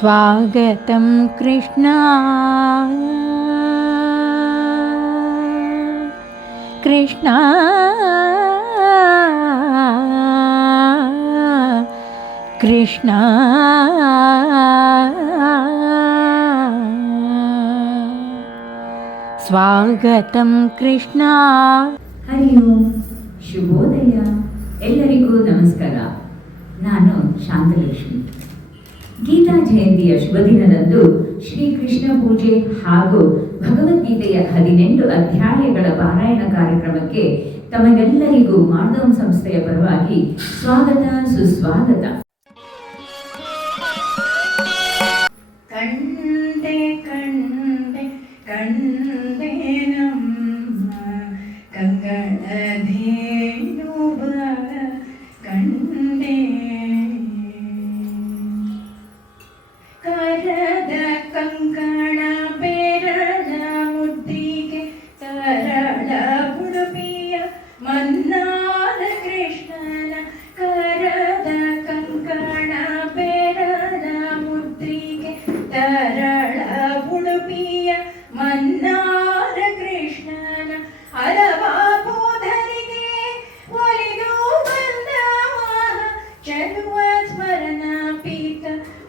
स्वागतं कृष्णा कृष्णा कृष्णा स्वागतं कृष्णा। ಹರಿ ಓಂ, ಶುಭೋದಯ. ಎಲ್ಲರಿಗೂ ನಮಸ್ಕಾರ. ನಾನು ಶಾಂತಲಕ್ಷ್ಮಿ. ಗೀತಾ ಜಯಂತಿಯ ಶುಭ ದಿನದಂದು ಶ್ರೀಕೃಷ್ಣ ಪೂಜೆ ಹಾಗೂ ಭಗವದ್ಗೀತೆಯ 18 ಅಧ್ಯಾಯಗಳ ಪಾರಾಯಣ ಕಾರ್ಯಕ್ರಮಕ್ಕೆ ತಮಗೆಲ್ಲರಿಗೂ ಮಾರ್ದೋಮ್ ಸಂಸ್ಥೆಯ ಪರವಾಗಿ ಸ್ವಾಗತ, ಸುಸ್ವಾಗತ. ಕಂಡೆ ಕಂಡೆ ಕಂಡೆ ನಮ್ಮ ಕಂಗಳಧೇನುವ ಕಂಡೆ ಕರದ ಕಂಕಣ ಬೆರಳ ಮುದ್ದಿಗೆ ತರಳ ಉಡುಪಿಯ ಮನ್ನಾರ ಕೃಷ್ಣನ ಕರದ ಕಂಕಣ ಬೆರಳ ಮುದ್ದಿಗೆ ತರಳ ಉಡುಪಿಯ ಮನ್ನಾರ ಕೃಷ್ಣನ ಹಲವಾ ಬೋಧರಿಗೆ ಒಲಿದು ಬಂದ ಚಲುವ ಸ್ಮರಣ ಪೀತ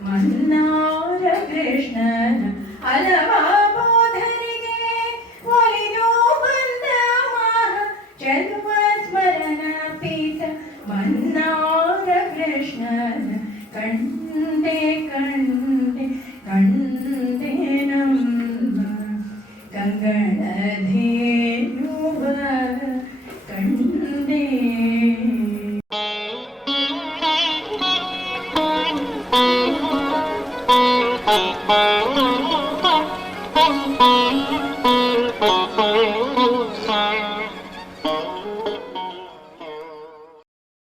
ಮನ್ನಾರ ಕೃಷ್ಣನ ಹಲವಾ ಬೋಧರಿಗೆ ಒಲಿದು ಬಂದ ಚಲುವ ಸ್ಮರಣ ಪೀತ ಮನ್ನಾರ ಕೃಷ್ಣನ ಕಂಡೆ ಕಂಡೆ ಕಂಡೆ ನಮ್ಮ ಕಂಗಳಧೇನುವ ಕಂಡೆ.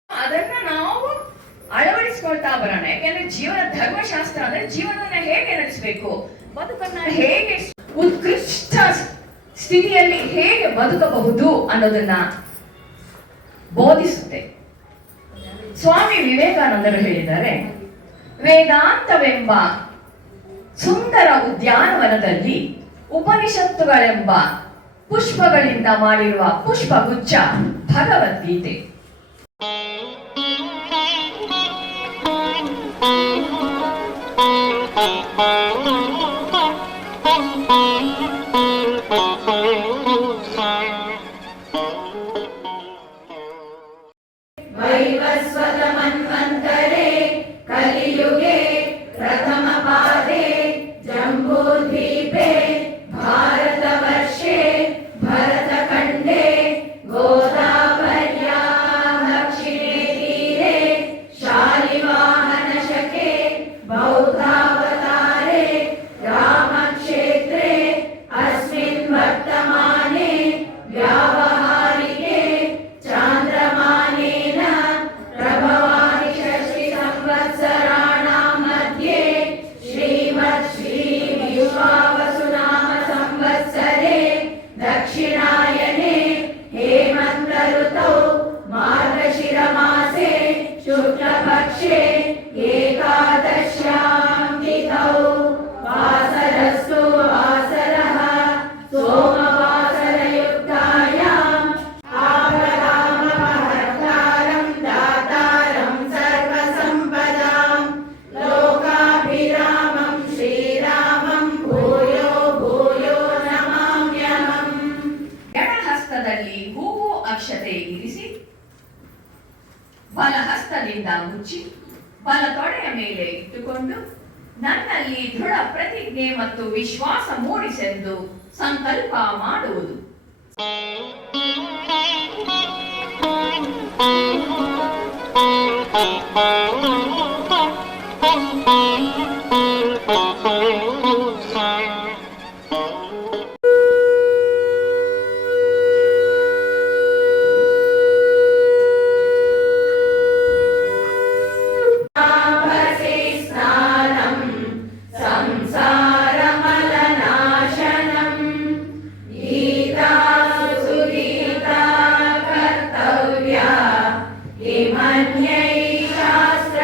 ಅದನ್ನ ನಾವು ಅಳವಡಿಸ್ಕೊಳ್ತಾ ಬರೋಣ. ಯಾಕೆಂದ್ರೆ ಜೀವನ ಧರ್ಮಶಾಸ್ತ್ರ ಅಂದ್ರೆ ಜೀವನವನ್ನ ಹೇಗೆ ನಡೆಸಬೇಕು, ಬದುಕನ್ನ ಹೇಗೆ ಉತ್ಕೃಷ್ಟ ಸ್ಥಿತಿಯಲ್ಲಿ ಹೇಗೆ ಬದುಕಬಹುದು ಅನ್ನೋದನ್ನ ಬೋಧಿಸುತ್ತೆ. ಸ್ವಾಮಿ ವಿವೇಕಾನಂದರು ಹೇಳಿದ್ದಾರೆ, ವೇದಾಂತವೆಂಬ ಸುಂದರ ಉದ್ಯಾನವನದಲ್ಲಿ ಉಪನಿಷತ್ತುಗಳೆಂಬ ಪುಷ್ಪಗಳಿಂದ ಮಾಡಿರುವ ಪುಷ್ಪಗುಚ್ಛ ಭಗವದ್ಗೀತೆ. ವೈವಸ್ವತ ಮನ್ವಂತರೆ ಕಲಿಯುಗೆ ಪ್ರಥಮ ಪಾದೆ ಜಂಬೂದ್ವೀಪೆ ಭಾರತವರ್ಷೆ ಭರತಖಂಡೆ ಗೋದಾವರ್ಯಾಂ ದಕ್ಷಿಣೆ ತೀರೆ ಶಾಲಿವಾಹನ ಶಕೆ ಬೌದ್ಧಾವತಾರೆ ರಾಮಕ್ಷೇತ್ರೆ ಅಸ್ಮಿನ್ ವರ್ತಮಾನೆ ವ್ಯಾವಹಾರಿಕೆ ಚಾಂದ್ರಮಾನೇನ ಪ್ರಭವಾನಿ ಷಷ್ಠಿ ಸಂವತ್ಸರಾಣಾಂ ಮಧ್ಯೆ ಶ್ರೀಮತ್ ಶ್ರೀ ವಿಶ್ವಾವಸುನಾಮ ಸಂವತ್ಸರೆ ದಕ್ಷಿಣಾಯನೆ ಹೇಮಂತ ಋತೌ ಮಾರ್ಗಶಿರ ಮಾಸೆ ಶುಕ್ಲಪಕ್ಷೆ ಏಕಾದಶ್ಯಾಂ ತಿಥೌ ವಾಸರಸ್ತು ವಾಸರಃ ಸೋಮವಾಸರಯುಕ್ತಾಯಾಂ ಆಪದಾಮಪಹರ್ತಾರಂ ದಾತಾರಂ ಸರ್ವಸಂಪದಾಂ ಲೋಕಾಭಿರಾಮಂ ಶ್ರೀರಾಮಂ ಭೂಯೋ ಭೂಯೋ ನಮಾಮ್ಯಹಂ. ಎಡಹಸ್ತದಲ್ಲಿ ಹೂವು ಅಕ್ಷತೆ ಇರಿಸಿ ಬಲಹಸ್ತದಿಂದ ಮುಚ್ಚಿ ಬಲ ತೊಡೆಯ ಮೇಲೆ ಇಟ್ಟುಕೊಂಡು ನನ್ನಲ್ಲಿ ದೃಢ ಪ್ರತಿಜ್ಞೆ ಮತ್ತು ವಿಶ್ವಾಸ ಮೂಡಿಸೆಂದು ಸಂಕಲ್ಪ ಮಾಡುವುದು. तापसे स्नानं संसारमलनाशनं गीता सुगीता कर्तव्या किमन्यै शास्त्र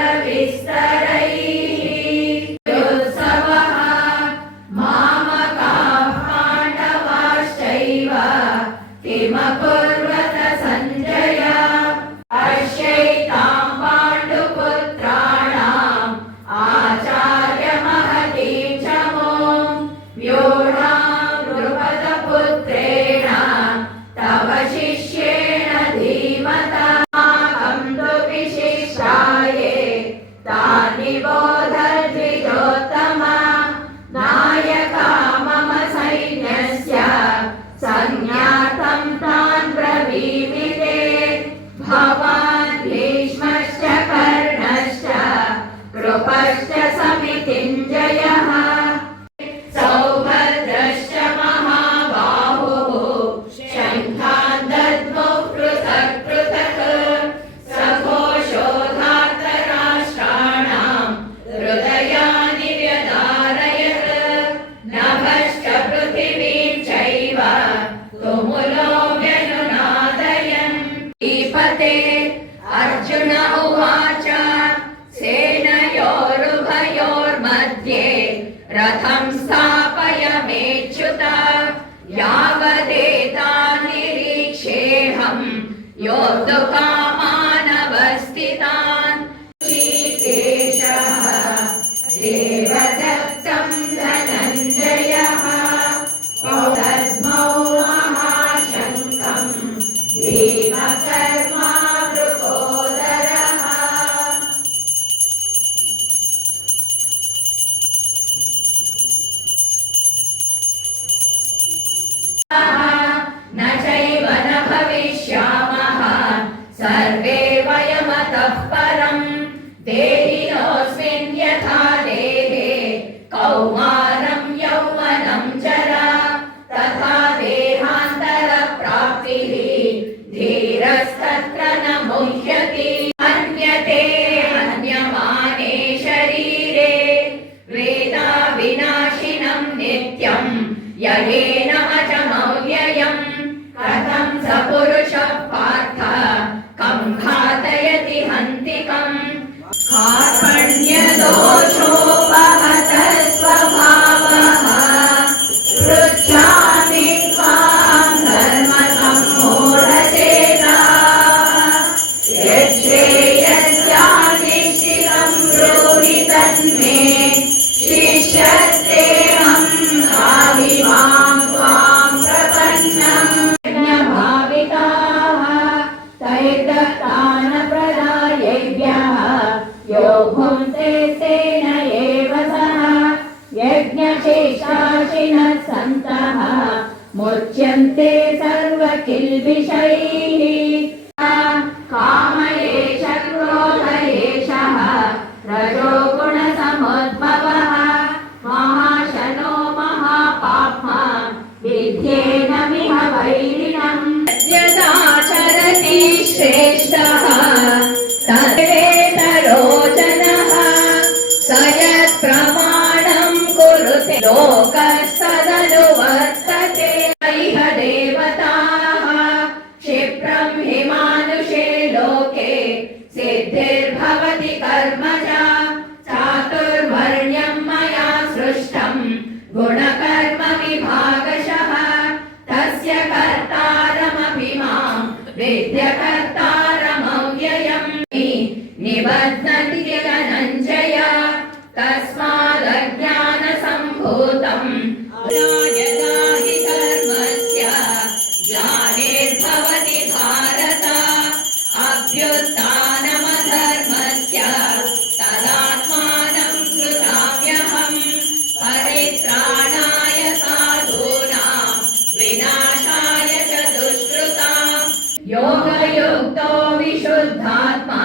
अर्जुन उवाच सेनयोरुभयोर्मध्ये रथं स्थापयमेच्युत यावदेतान्निरीक्षेऽहं योद्धुकामानवस्थितान् ऋषिकेशः देवदत्तं धनञ्जयः पौर्धमौ महाशङ्खं भीमकर्मा वृकोदरः न चैव न भविष्यामः सर्वे वयमतः परम् देहिनोऽस्मिन् यथा देहे कौमारं यौवनं जरा तथा देहान्तरप्राप्तिः धीरस्तत्र न मुह्यति हन्यते हन्यमाने शरीरे वेदा विनाशिनं नित्यं ययेन अजमव्ययम् कथं स पुरुषः पार्थ कं घातयति हन्तिकम् कार्पण्यदोषोपहतः स्वभावः पृच्छामि त्वां धर्मसम्मूढचेताः यच्छ्रेयस्याधिष्ठितं ब्रूहि तन्मे शिष्यस्तेऽहं भाविमां त्वां प्रपन्नम् भाविताः तैर्दत्तानप्रदायैभ्यः यो भुङ्क्ते तेन एव सः यज्ञशेषाशिनः सन्तः मुच्यन्ते सर्वकिल्बिषैः काम एष क्रोध एषः रजोगुणसमुद्भवः महाशनो महापाप्मा विद्येनमिह वैरिणम् यदाचरति श्रेष्ठः तदेतरो जनः स यत्प्रमाणं कुरुते लोकस्तदनुवर्तते इह देवताः क्षिप्रं हि मानुषे लोके सिद्धिर्भवति कर्मजा चातुर्वर्ण्यं मया सृष्टं गुणकर्म विभागशः तस्य कर्तारमपि मां विद्यकर्तारमव्ययम् निबध्नति धनञ्जय तस्मादज्ञानसम्भूतम् यदा हि धर्मस्य ग्लानिर्भवति भारत अभ्युत्थानमधर्मस्य तदात्मानं कृताम्यहम् परित्राणाय साधूनां विनाशाय च दुष्कृताम् योगयुक्तो विशुद्धात्मा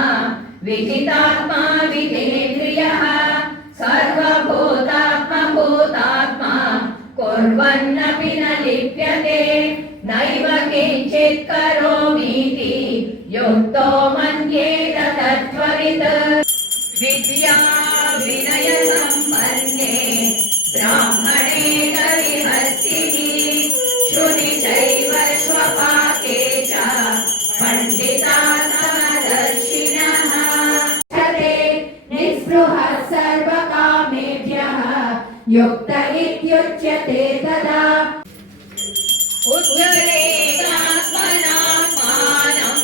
विजितात्मा विजितेन्द्रियः सर्वभूतात्मा कुर्वन्नपि न लिप्यते नैव किञ्चित् करोमीति युक्तो मन्येत तत्त्ववित् विद्या विनय सम्पन्ने ब्राह्मणे कविहस्तिः श्रुति चैव श्वपाके च पण्डिता समदर्शिनः निःस्पृहः सर्वकामेभ्यः युक्त इत्युच्यते तदा उद्गलेनात्मनात्मानं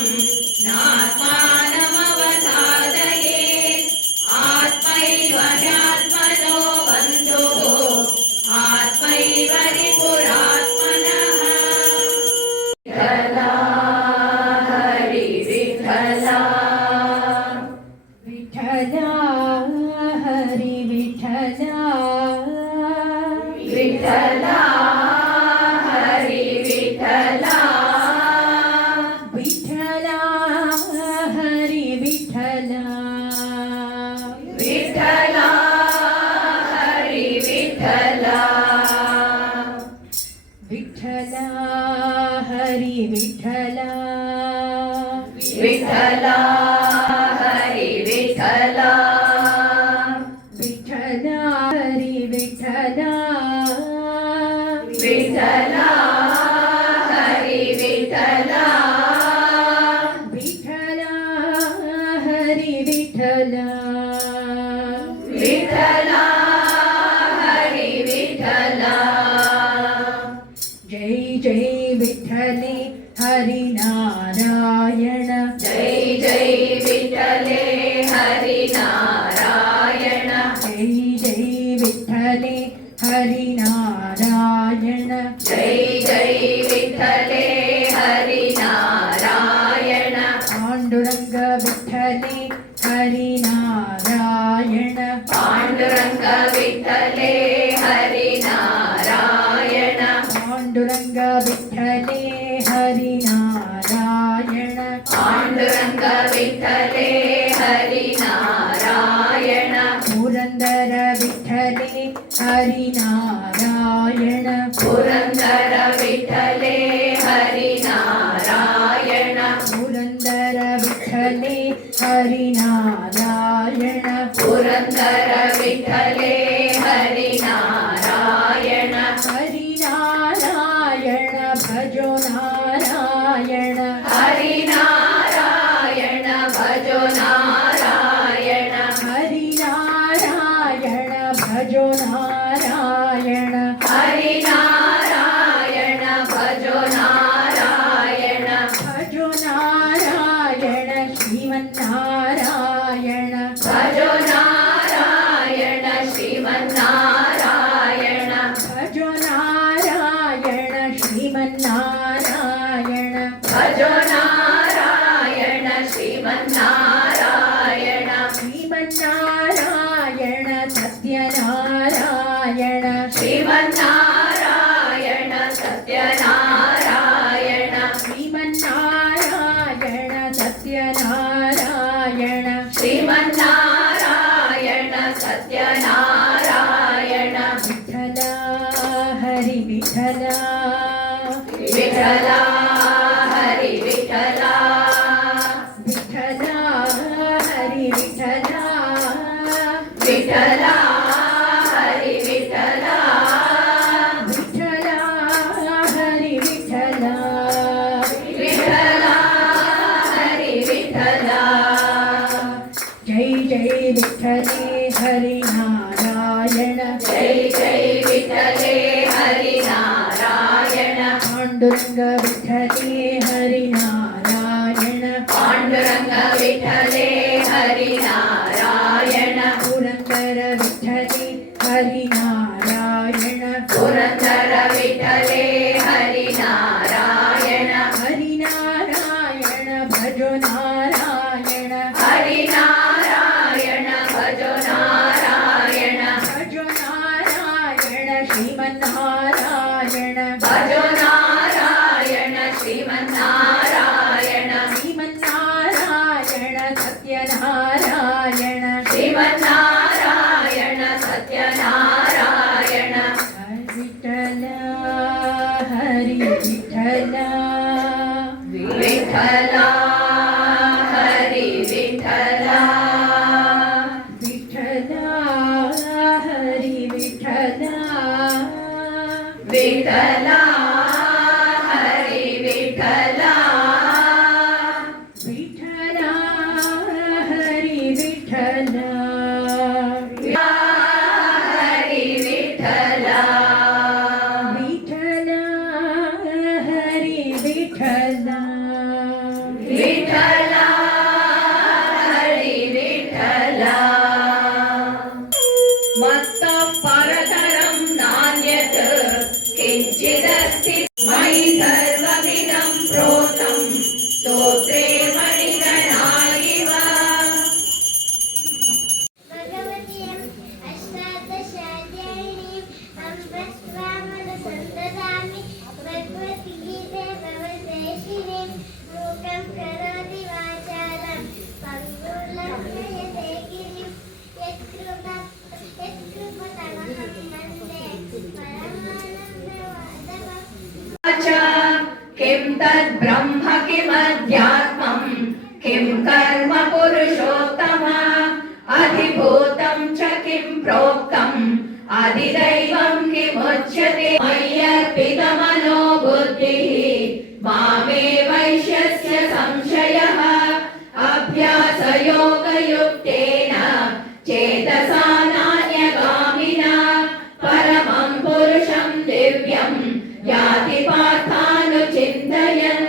नात्मानमवसादयेत् आत्मैव ह्यात्मनो बन्धुः आत्मैव रिपुरात्मनः विठला हरि विठला विठला हरि विठला विठला हरि विठला विठला हरि विठला विठला हरि विठला विठला हरि विठला विठला हरि विठला विठला हरि विठला विठला हरि विठला विठला ವಿಠಲ ವಿಠಲ ಹರಿ ವಿಠಲ ಜೈ ಜೈ ವಿಠಲೆ ಹರಿನಾರಾಯಣ ಜೈ ಜೈ ವಿಠಲೆ ಹರಿ ನಾರಾಯಣ ಜೈ ಜೈ ವಿಠಲೆ ಹರಿನಾರಾಯಣ ಜೈ ಜೈ ವಿಠಲೆ ಹರಿ ನಾರಾಯಣ ಪಾಂಡುರಂಗ ವಿಠಲೆ ಹರಿನಾರಾಯಣ ಪಾಂಡುರಂಗ ವಿಠಲೆ ಹರಿ ನಾರಾಯಣ ಪಾಂಡುರಂಗ ವಿಠಲೆ ಹರಿನಾರಾಯಣ ಪಾಂಡುರಂಗ ವಿಠಲೆ ಹರಿ ನಾರಾಯಣ ಪುರಂದರ ವಿಠಲೆ ಹರಿನಾರಾಯಣ ಪುರಂದರ ವಿಠಲೆ ಹರಿ ನಾರಾಯಣ ಪುರಂದರ ವಿಠಲೆ ಹರಿನಾರಾಯಣ ಪುರಂದರ ವಿಠಲೆ ಹರಿ ನಾರಾಯಣ ಹರಿನಾರಾಯಣ ಭಜೋ ನಾರಾಯಣ ಹರಿ ನಾರಾಯಣ ಭಜೋ ನಾರಾಯಣ ಹರಿನಾರಾಯಣ ಭಜೋ ನಾರಾಯಣ ಹರಿ ನಾರಾಯಣ ಭಜೋ ನಾರಾಯಣ ಭಜೋ ನಾರಾಯಣ ಶ್ರೀಮನ್ನಾರಾಯಣ ಭಜೋ ನಾರಾಯಣ ಶ್ರೀಮನ್ನಾರಾಯಣ ಭಜೋ ನಾರಾಯಣ ಶ್ರೀಮನ್ನಾರಾಯಣ ಭಜೋ ನಾರಾಯಣ ಶ್ರೀಮನ್ನಾರಾಯಣ ಶ್ರೀಮನ್ನಾರಾಯಣ ಸತ್ಯನಾರಾಯಣ ಶ್ರೀಮನ್ನಾರಾಯಣ ಸತ್ಯನಾರಾಯಣ ಶ್ರೀಮನ್ನಾರಾಯಣ ಸತ್ಯನಾರಾಯಣ ಶ್ರೀಮನ್ನಾರಾಯಣ ಸತ್ಯನಾರಾಯಣ ವಿಠಲ ಹರಿ ವಿಠಲ ವಿಠಲ ಹರಿ ವಿಠಲ ವಿಠಲ ಹರಿ ವಿಠಲ ವಿಠಲ ಹರಿ ವಿಠಲ ವಿಠಲ ಹರಿ ವಿಠಲ ವಿಠಲ ಹರಿ ವಿಠಲ ಜೈ ಜೈ ವಿಠಲೆ ಹರಿನಾರಾಯಣ ಜೈ ಜೈ ವಿಠಲೆ ಹರಿ ನಾರಾಯಣ ಪಾಂಡುರಂಗ ವಿಠಲೆ ಹರಿನಾರಾಯಣ ಪಾಂಡುರಂಗ ವಿಠಲೆ ಹರಿ ನಾರಾಯಣ ಪುರಂದರ ವಿಠಲೆ ಹರಿನಾರಾಯಣ ಪುರಂದರ ವಿಠಲೆ ಹರಿ ನಾರಾಯಣ ಹರಿನಾರಾಯಣ ಭಜೋ ನಾರಾಯಣ ಹರಿ ನಾರಾಯಣ ಭಜೋ ನಾರಾಯಣ ಭಜೋ ನಾರಾಯಣ ಶ್ರೀಮನ್ನಾರಾಯಣ ಭಜೋ ನಾರಾಯಣ ಶ್ರೀಮನ್ನಾರಾಯಣ ಶ್ರೀಮನ್ನಾರಾಯಣ ಸತ್ಯನಾರಾಯಣ ಶ್ರೀಮನ್ನಾರಾಯಣ ಸತ್ಯನಾರಾಯಣ ವಿಠಲ ಹರಿ ವಿಠಲ ವಿಠಲ ಹರಿ ವಿಠಲ ವಿಠಲ ಹರಿ ವಿಠಲ ವಿಠಲ ಹರಿ ವಿಠಲ ವಿಠಲ ಹರಿ ವಿಠಲ ಹರಿ ವಿಠಲ ವಿಠಲ ಹರಿ ವಿಠಲ ವಿಠಲ ಹರಿ ವಿಠಲ ಮತ್ತ ಪರತರಂ ನಾನ್ಯತ್ ಕಿಂಚಿದಸ್ತಿ ಮಯಿ ಸರ್ವಮಿದಂ ಪ್ರೋತಂ ಸ್ತೋತ್ರೇ ಮಣಿಗಣಾ ಇವ भगवतीम् अष्टादशाध्यायिनीम् अम्बस्वामनुसन्दधामि भगवद्गीते भवदेशिनीं मूकं करोति वाचालं पङ्गुलभ्यते गिरिं यत्कृपतमहं वन्दे परमानन्दमाधवम् च किं तद् ब्रह्म किमध्यात्मं किं कर्म पुरुषोत्तम अधिभूतं च किं प्रोक्तम् अधिदैवं किमुच्यते मय्यर्पितमनो बुद्धिः मामे वैश्यस्य संशयः अभ्यासयो योगयुक्तेन चेतसा नान्यगामिना परमं पुरुषं दिव्यं याति पार्थानुचिन्तयन्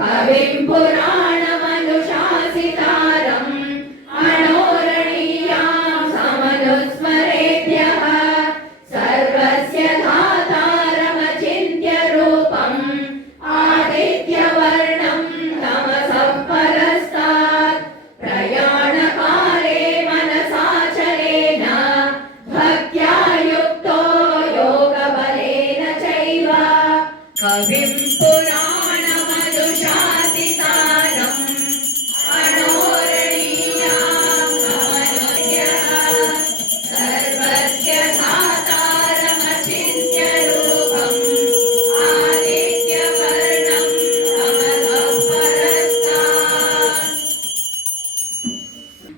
कविं पुराणमनुशासितारम् अणोरणीयां समनुस्मरेद्यः सर्वस्य धातारमचिन्त्य रूपम् आदित्यवर्णं तमसः परस्तात् प्रयाणकाले मनसाचलेन भक्त्या युक्तो योगबलेन चैव कविं पुराणमनुशासितारम् अणोरणीयां समनुज्ञः सर्वस्य धातारमचिन्त्य रूपम् आदित्यवर्णं तमसः परस्तात्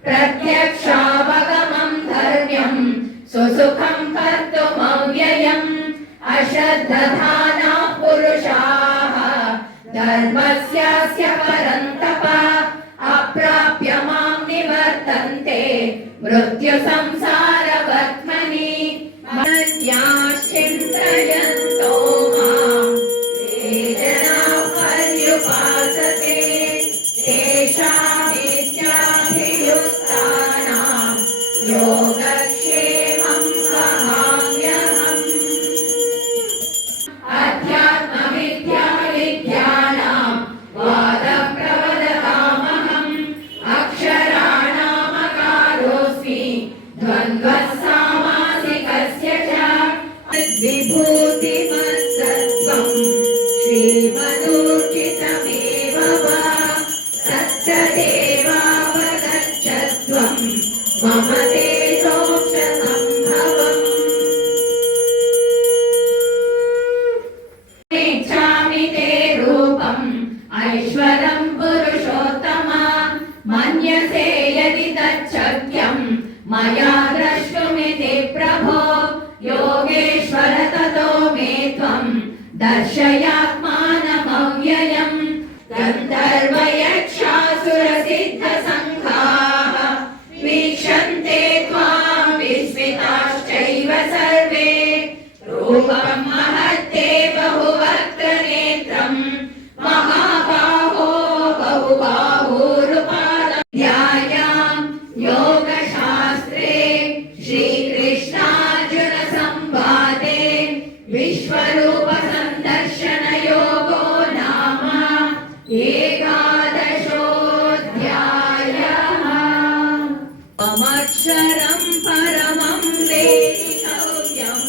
प्रत्यक्षावगमं धर्म्यं सुसुखं कर्तुमव्ययम् अश्रद्धधानाः पुरुषाः धर्मस्यास्य परन्तप अप्राप्य मां निवर्तन्ते मृत्युसंसारवर्त्मनि मर्त्याश्चिन्तयन्तो मां ये जनाः पर्युपासते तेषामित्याभियुक्तानां योगक्षेमं वहाम्यहम् अध्यात्मविद्याविद्यानां वादप्रवदतामहम् अक्षराणामकारोऽस्मि द्वन्द्वः सामासिकस्य च विभूतिमत्सत्त्वं श्रीमदूर्जितमेव वा तत्तदेवावगच्छत्वं मम तेजोक्षसम्भवम् इच्छामि ते रूपम् ऐश्वरं पुरुषोत्तम मन्यसे यदि तच्छक्यं मया द्रष्टुमिति प्रभो योगेश्वर ततो मे त्वं दर्शयात्मानमव्ययम् गन्धर्वयक्षासुरसिद्धसङ्घाः वीक्षन्ते त्वां विस्मिताश्चैव सर्वे रूपं महत्ते बहुवक्त्रनेत्रं महाबाहो बहुबाहूरुपादं ध्यायां योगशास्त्रे श्रीकृष्णार्जुनसंवादे विश्वरूपसन्दर्शनयोगो नाम एकादशोऽध्यायः त्वमक्षरं परमं वेदितव्यं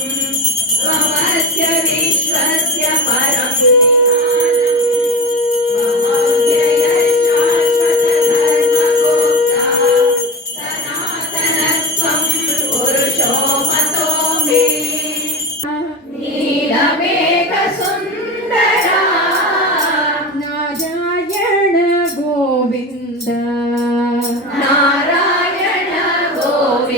त्वमस्य विश्वस्य परं निधानम् त्वमव्ययशाश्वतधर्मगोप्ता सनातनस्त्वं पुरुषो मतो मे नीलमेघसुन्दरा नारायण गोविन्द नारायण गोविन्द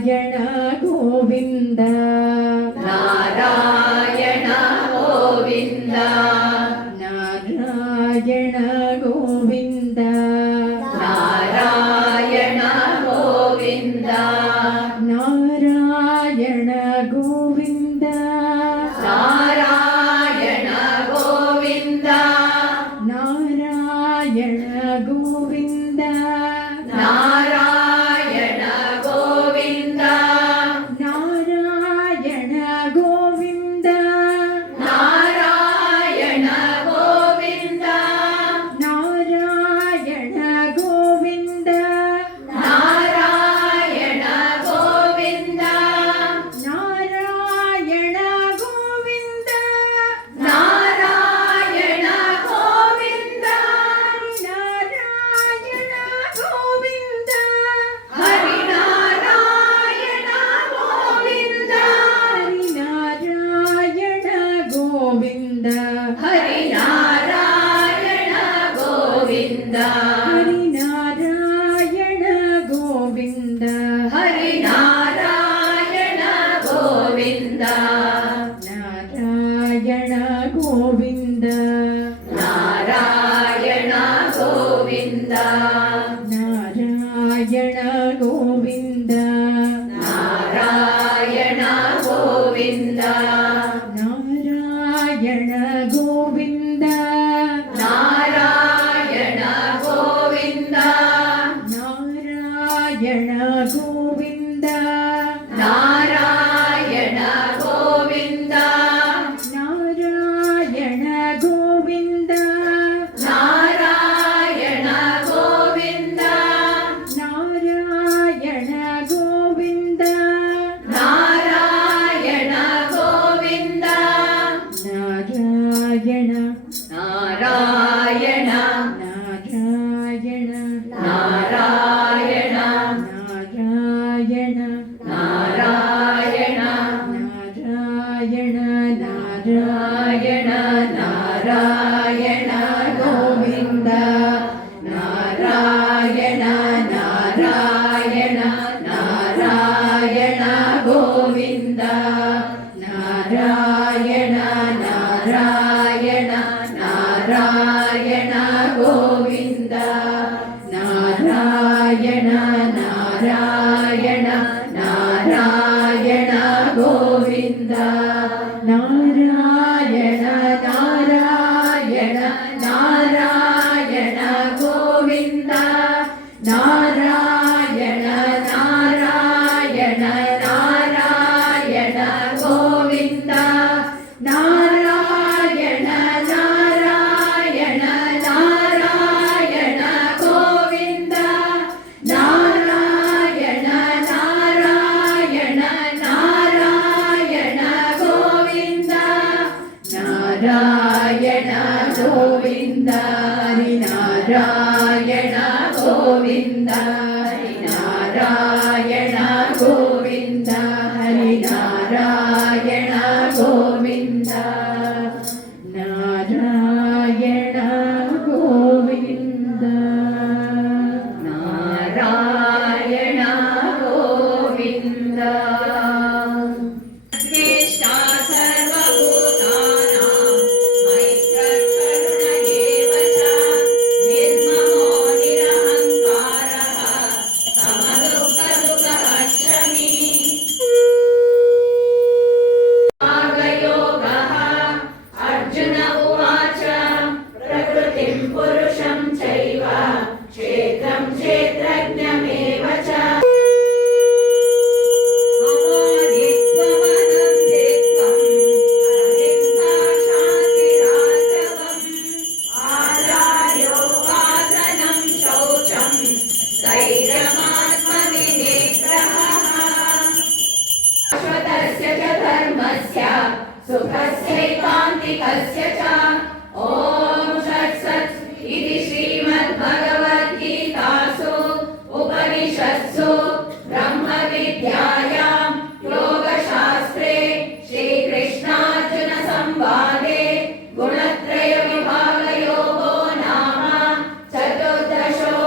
ಗೋವಿಂದ ನಾರಾಯಣ ಗೋವಿಂದ ನಾರಾಯಣ ಗೋವಿಂದ ನಾರಾಯಣ ಗೋವಿಂದ ನಾರಾಯಣ ಗೋವಿಂದ ನಾರಾಯಣ ಗೋವಿಂದ ನಾರಾಯಣ ಗೋವಿಂದ ನಾರಾಯಣ ಗೋವಿಂದ ನಾರಾಯಣ ಗೋವಿಂದ ನಾರಾಯಣ ಗೋವಿಂದ ನಾರಾಯಣ ಗೋವಿಂದ ನಾರಾಯಣ ಗೋವಿಂದ ನಾರಾಯಣ ಗೋವಿಂದ ನಾರಾಯಣ ಗೋವಿಂದ ನಾರಾಯಣ ಗೋವಿಂದ ಹರಿನಾರಾಯಣ ಗೋವಿಂದ ಹರಿನಾರಾಯಣ ಗೋವಿಂದ ಹರಿನಾರಾಯಣ ಗೋವಿಂದ ಹರಿನಾರಾಯಣ ಗೋವಿಂದ ಹರಿನಾರಾಯಣ ಗೋವಿಂದ ನಾರಾಯಣ ಗೋವಿಂದ ನಾರಾಯಣ ಗೋವಿಂದ ನಾರಾಯಣ ಗೋವಿಂದ ನಾರಾಯಣ ಗೋವಿಂದ ನಾರಾಯಣ ಗೋವಿಂದ ನಾರಾಯಣ ಗೋವಿಂದ ನಾರಾಯಣ ಗೋವಿಂದ ನಾರಾಯಣ ಗೋವಿಂದ ನಾರಾಯಣ ಗೋವಿಂದ ನಾರಾಯಣ ಗೋವಿಂದ ನಾರಾಯಣ ಗೋವಿಂದ ನಾರಾಯಣ ನಾರಾಯಣ ನಾರಾಯಣ ನಾರಾಯಣ ನಾರಾಯಣ ನಾರಾಯಣ ನಾರಾಯಣ ನಾರಾಯಣ ನಾರಾಯಣ ಗೋವಿಂದ ನಾರಾಯಣ ನಾರಾಯಣ ನಾರಾಯಣ ಗೋವಿಂದ ನಾರಾಯಣ ನಾರಾಯಣ ನಾರಾಯಣ ಗೋವಿಂದ ನಾರಾಯಣ ನಾರಾಯಣ ನಾರಾಯಣ ಗೋವಿಂದ ನಾರಾಯಣ ನಾರಾಯಣ ನಾರಾಯಣ ಗೋವಿಂದ ನಾರಾಯಣ ನಾರಾಯಣ ನಾರಾಯಣ ಗೋವಿಂದ ನಾರಾಯಣ ನಾರಾಯಣ ನಾರಾಯಣ ಗೋವಿಂದ ನಾರಾಯಣ ನಾರಾಯಣ ನಾರಾಯಣ ಗೋವಿಂದ ನಾರಾಯಣ ಗೋವಿಂದ ಹರಿನಾರಾಯಣ ಗೋವಿಂದ ಹರಿನಾರಾಯಣ ಗೋವಿಂದ ಹರಿನಾರಾಯಣ ಗೋವಿಂದ ನಾರಾಯಣ ಗೋವಿಂದ ನಾರಾಯಣ ಗೋವಿಂದ ದ್ವೇಷ್ಟಾ ಸರ್ವಭೂತಾನಾಂ ಮೈತ್ರಕರುಣ ಏವ ಚ ನಿರ್ಮಮೋ ನಿರಹಂಕಾರಃ ಸಮದುಃಖದುಃಖಕ್ಷಮಿ योगः अर्जुन उवाच प्रकृतिं पुरुषं चैव क्षेत्रं क्षेत्रज्ञमेव च अमादित्वमनन्तित्वम् अहिंसा शान्तिरार्जवम् आचार्योपासनं शौचं स्थैर्यमात्मविनिग्रहः शाश्वतस्य च धर्मस्य सुखस्यैकान्तिकस्य च ॐ षट्सत् इति श्रीमद्भगवद्गीतासु उपनिषत्सु ब्रह्मविद्यायां योगशास्त्रे श्रीकृष्णार्जुनसंवादे गुणत्रयविभागयोगो नाम चतुर्दशोऽध्यायः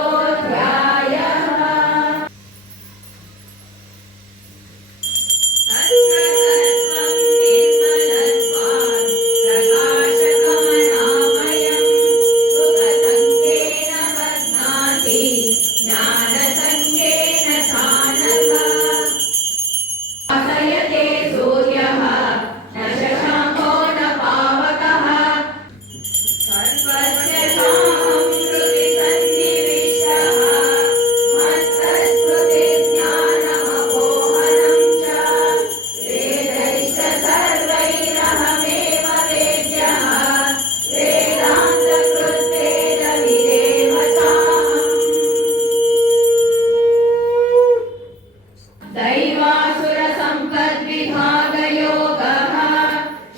दैवासुरसम्पद्विभागयोगः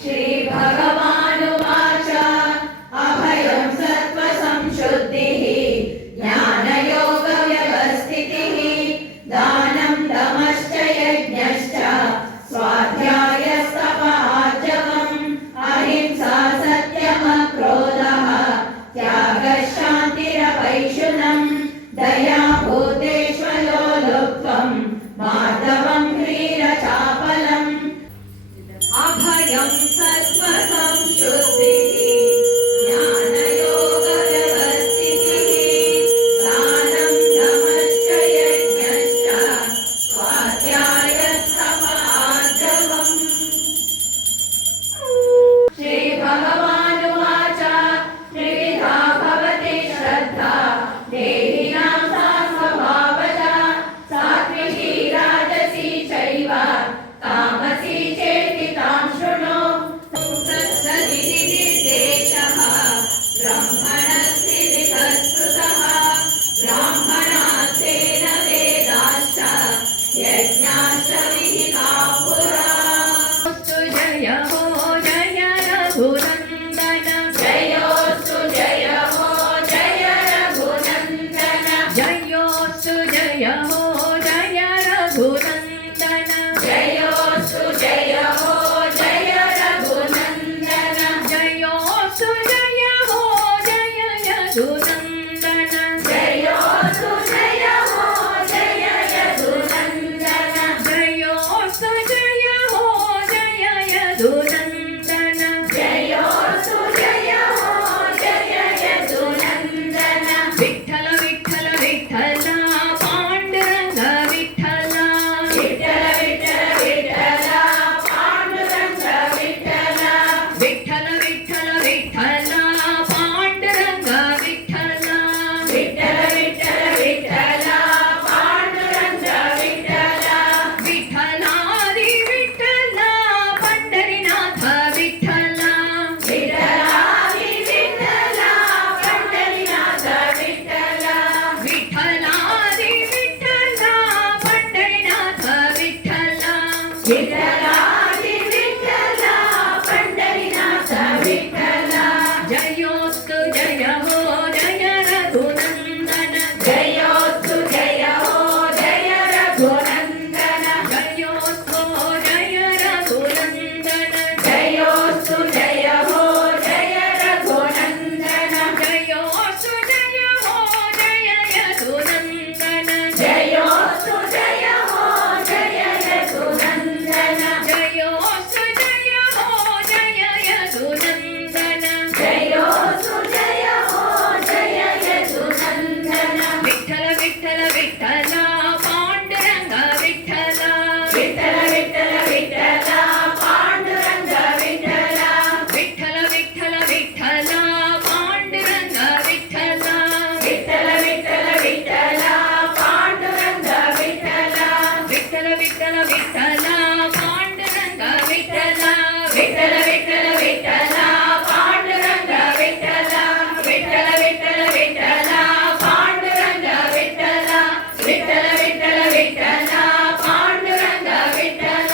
श्रीभगवानुवाच अभयं सत्त्वसंशुद्धिः ज्ञानयोगव्यवस्थितिः दानं दमश्च यज्ञश्च स्वाध्यायस्तपःजपम् अहिंसा सत्यमक्रोधः त्यागः शान्तिरपैशुनम् दया भूतेष्वलो लुप्त्वम् माधवम् ह्रीरचापलम् अभयं सत्त्वसंशुद्धिः ज्ञानयोगव्यवस्थितिः दानं दमश्च यज्ञश्च स्वाध्यायस्तपःजपम् श्रीभगवानुवाच त्रिविधा भवति श्रद्धा देहिनां सा स्वभावजा सात्विकी राजसी चैव तामसी चेति तां शृणु तत्सदिति निर्देशः ब्रह्मणस्ति विधत्कृतः ब्राह्मणास्तेन वेदाश्च यज्ञाश्च विहिताः पुरा जय हो जय रघुनन्दन जयोस्तु जय हो जय रघुनन्दन जयोस्तु जय हो जय रघुनन्दन जयोस्तु जय हो जय रघुनन्दन जयोस्तु जय हो जय रघुनन्दन जयोस्तु जय हो जय रघुनन्दन जयोस्तु जय हो जय रघुनन्दन जयोस्तु जय हो जय रघुनन्दन विठ्ठल विठ्ठल विठ्ठल पांडुरंग विठ्ठल विठ्ठल विठ्ठल विठ्ठल पांडुरंग विठ्ठल विठ्ठल विठ्ठल विठ्ठल पांडुरंग विठ्ठल विठ्ठल विठ्ठल विठ्ठल पांडुरंग विठ्ठल विठ्ठलादि विठ्ठल पंढरीनाथ विठ्ठल विठ्ठलादि विठ्ठल पंढरीनाथ विठ्ठल विठ्ठलादि विठ्ठल पंढरीनाथ विठ्ठल विठ्ठलादि विठ्ठल पंढरीनाथ विठ्ठल जयोस्तु जय हो जय रघुनन्दन जयोस्तु जय हो जय रघुनन्दन जयोस्तु जय रघुनन्दन जयोस्तु जय हो जय रघुनन्दन जयोस्तु जय हो जय रघुनन्दन जयोस्तु जय हो जय रघुनन्दन जयोस्तु जय हो जय रघुनन्दन जयोस्तु जय हो जय रघुनन्दन विठ्ठल विठ्ठल विठ्ठल पांडुरंग विठ्ठल विठ्ठल विठ्ठल विठ्ठल पांडुरंग विठ्ठल विठ्ठल विठ्ठल विठ्ठल पांडुरंग विठ्ठल विठ्ठल विठ्ठल विठ्ठल पांडुरंग विठ्ठल विठ्ठल विठ्ठल विठ्ठल पांडुरंग विठ्ठल विठ्ठल विठ्ठल विठ्ठल पांडुरंग विठ्ठल विठ्ठल विठ्ठल विठ्ठल पांडुरंग विठ्ठल विठ्ठल विठ्ठल विठ्ठल पांडुरंग विठ्ठल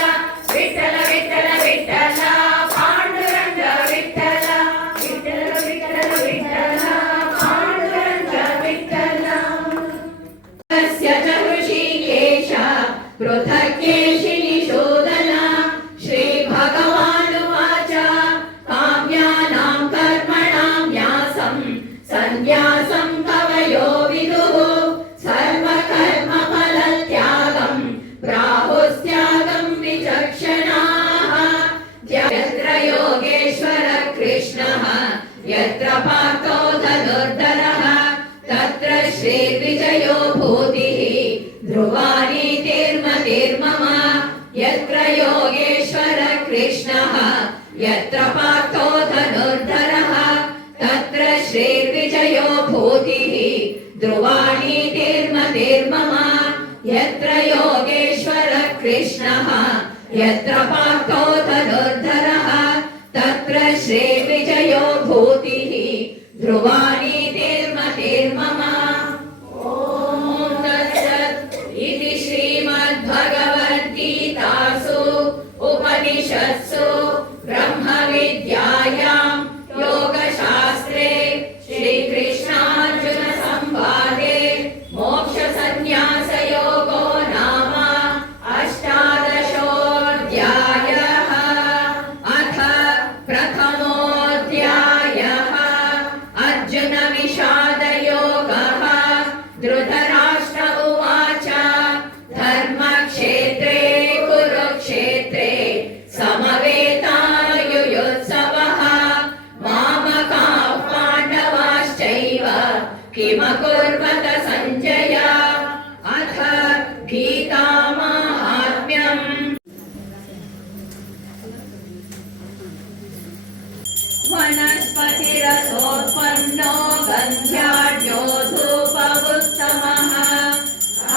विठ्ठल विठ्ठल विठ्ठल पांडुरंग विठ्ठल विठ्ठल विठ्ठल विठ्ठल पांडुरंग विठ्ठल तस्य च ऋषिकेश पृथक्केशिनि शोधन श्रीभगवानुवाच काम्यानां कर्मणां न्यासं सन्न्यासं कवयो विदुः सर्वकर्मफलत्यागं प्राहुस्त्यागं विचक्षणाः यत्र योगेश्वर कृष्णः यत्र पार्थो धनुर्धरः तत्र श्रीर्विजयो भूतिः ध्रुवानीतिर्मतिर्मम यत्र योगेश्वर कृष्णः यत्र पार्थो धनुर्धरः तत्र श्रीर्विजयो भूतिः ध्रुवानीतिर्मतिर्मम यत्र योगेश्वर कृष्णः यत्र पार्थो धनुर्धरः तत्र श्रीर्विजयो भूतिः ध्रुवानीतिर्मतिर्मम ॐ तत्सत् इति श्रीमद्भगवद्गीतासु उपनिषत्सु ब्रह्मविद्यायां योगशास्त्रे श्रीकृष्णार्जुनसंवादे मोक्षसन्न्यासयोगो नाम अष्टादशोऽध्यायः। अथ प्रथमोऽध्यायः अर्जुनविषादयोगः। धृतराष्ट्र उवाच धर्मक्षेत्रे कुरुक्षेत्रे समवेतायुयुत्सवः मामकाः पाण्डवाश्चैव किमकुर्वत सञ्जय। अथ गीतामाहात्म्यम्। वनस्पतिरसोत्पन्नो गन्ध्याढ्यो धूपवुत्तमः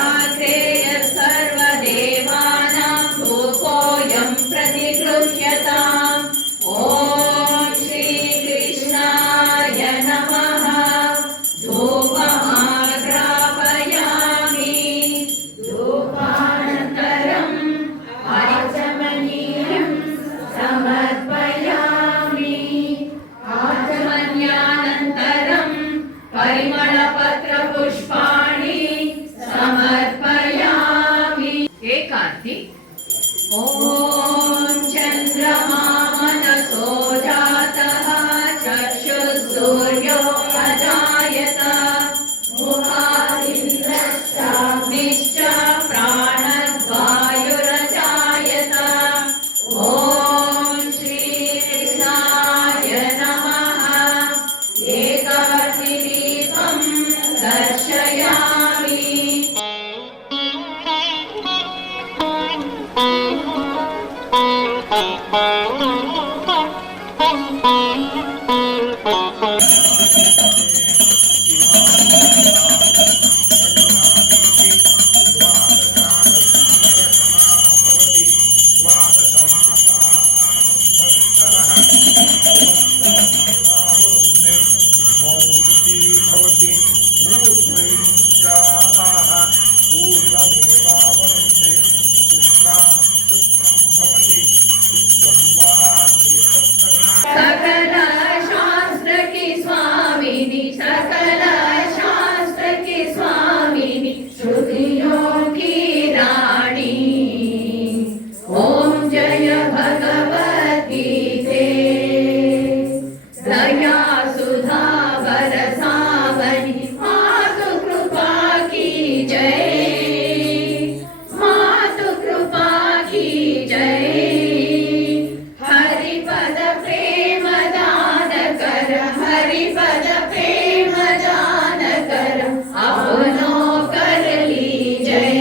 आग्नेयः सर्वदेवानां धूपोऽयं प्रतिगृह्यताम्। ॐ श्रीकृष्णाय नमः। धूपमाग्रापयामि। धूपानन्तरम् आचमनीयं समर्पयामि। आचमन्यानन्तरं परिमलपत्रपुष्पाणि समर्पयामि। एकार्ति। ॐ चन्द्रमा मनसो जातः चक्षुः अजायत मुखादिन्द्रश्चाग्निश्च प्राणवायुरजायत। ॐ श्रीकृष्णाय नमः। एकार्तिदीपं दर्शयामि। सकल शास्त्र की स्वामिनी सकल शास्त्र की स्वामिनी श्रुतियों की रानी। ओम जय भगवत गीते दया सुधा बरसावनी मातु कृपा की जय। मातु कृपा की जय। हरिपद प्रेम दान कर हरिपद प्रेम दान कर अपनो कर ली जय।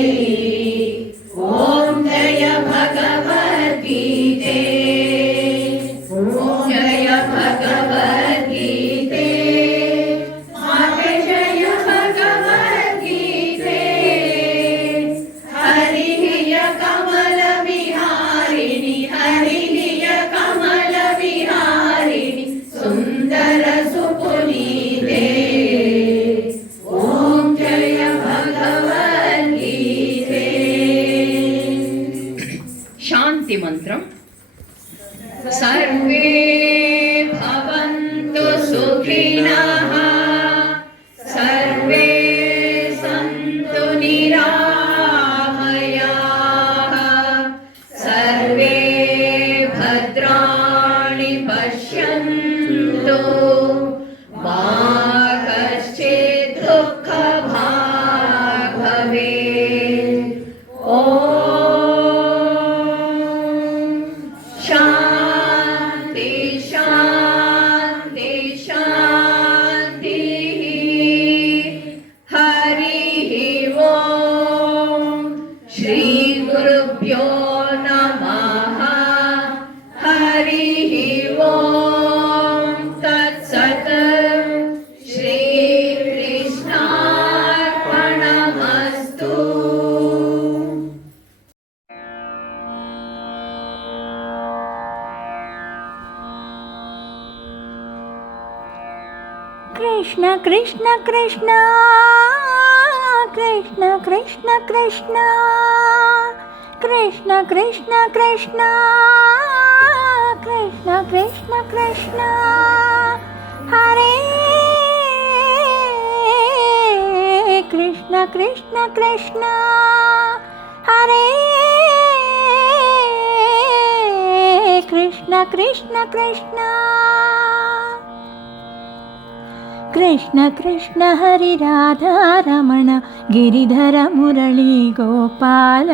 ओम जय भगवत गीते। ओम जय भगवत गीते। माते जय भगवत गीते। हरि य कमल विहारिणि हरि य कमल विहारिणि सुंदर सुपुनीते। ओम जय भगवत गीते। शांति मंत्रम। सर्वे भवन्तु सुखिनः सर्वे सन्तु निरामयाः सर्वे भद्राणि पश्यन्तु मा कश्चित् दुःखभाग् भवेत्। ॐ शान्ति शान्ति शान्तिः। हरिः ॐ श्रीगुरुभ्यो नमः। हरिः ॐ तत्सत्। श्रीकृष्णार्पणमस्तु। कृष्ण कृष्ण कृष्ण कृष्ण कृष्ण कृष्ण कृष्ण कृष्ण कृष्ण कृष्ण कृष्ण कृष्ण हरे कृष्ण कृष्ण कृष्ण हरे कृष्ण कृष्ण कृष्ण कृष्ण कृष्ण हरि राधा रमण गिरिधर मुरली गोपाल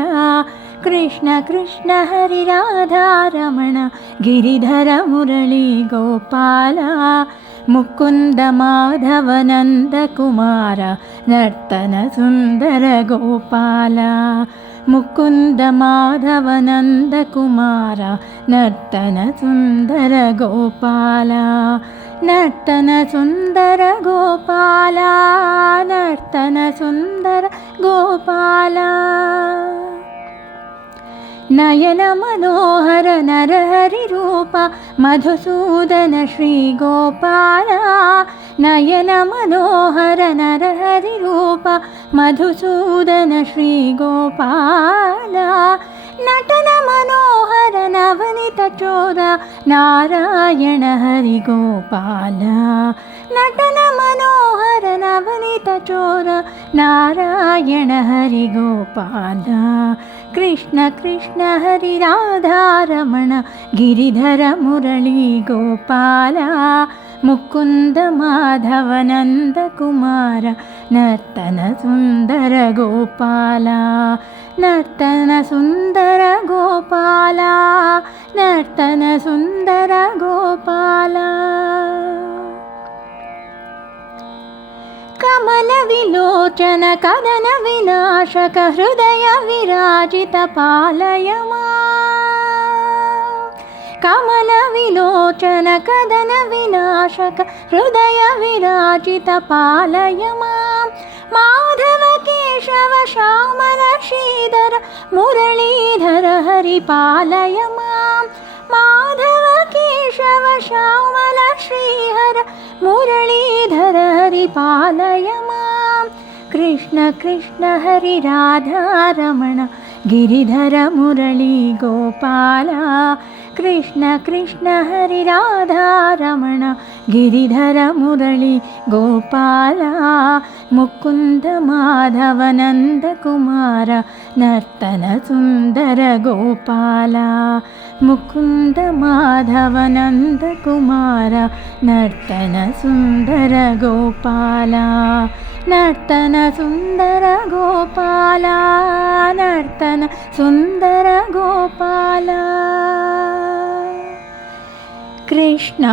कृष्ण कृष्ण हरि राधा रमण गिरिधर मुरली गोपाल मुकुंद माधव नंद कुमार नर्तन सुंदर गोपाल मुकुंद माधव नंद कुमार नर्तन सुंदर गोपाल नर्तन सुंदर गोपाल नर्तन सुंदर गोपाल नयन मनोहर नरहरि रूप मधुसूदन श्री गोपाल नयन मनोहर नरहरि रूप मधुसूदन श्री गोपाल नटन मनोहर नवनीत चोर नारायण हरि गोपाल नटन मनोहर नवनीत चोर नारायण हरि गोपाल कृष्ण कृष्ण हरि राधा रमण गिरिधर मुरली गोपाल मुकुंद माधव नंद कुमार नर्तन सुंदर गोपाल नर्तन सुंदर गोपाल नर्तन सुंदर गोपाल कमल विलोचन कदन विनाशक हृदय विराजित पालय मां कमल विलोचन कदन विनाशक हृदय विराजित पालय मां माधव केशव श्यामल श्रीधर मुरलीधर हरि पालय मां माधव केशव श्यामल श्रीहर मुरलीधर हरि पालय मां कृष्ण कृष्ण हरि राधा रमण गिरिधर मुरली गोपाल कृष्ण कृष्ण हरि राधा रमण गिरिधर मुरली गोपाल मुकुंद माधव नंद कुमार नर्तन सुंदर गोपाल मुकुंद माधव नंद कुमार नर्तन सुंदर गोपाल नर्तन सुंदर गोपाल नर्तन सुंदर गोपाल कृष्ण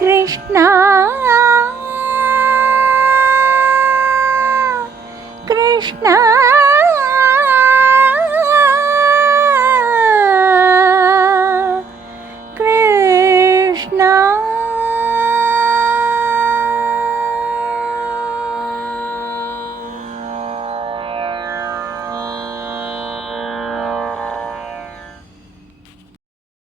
कृष्ण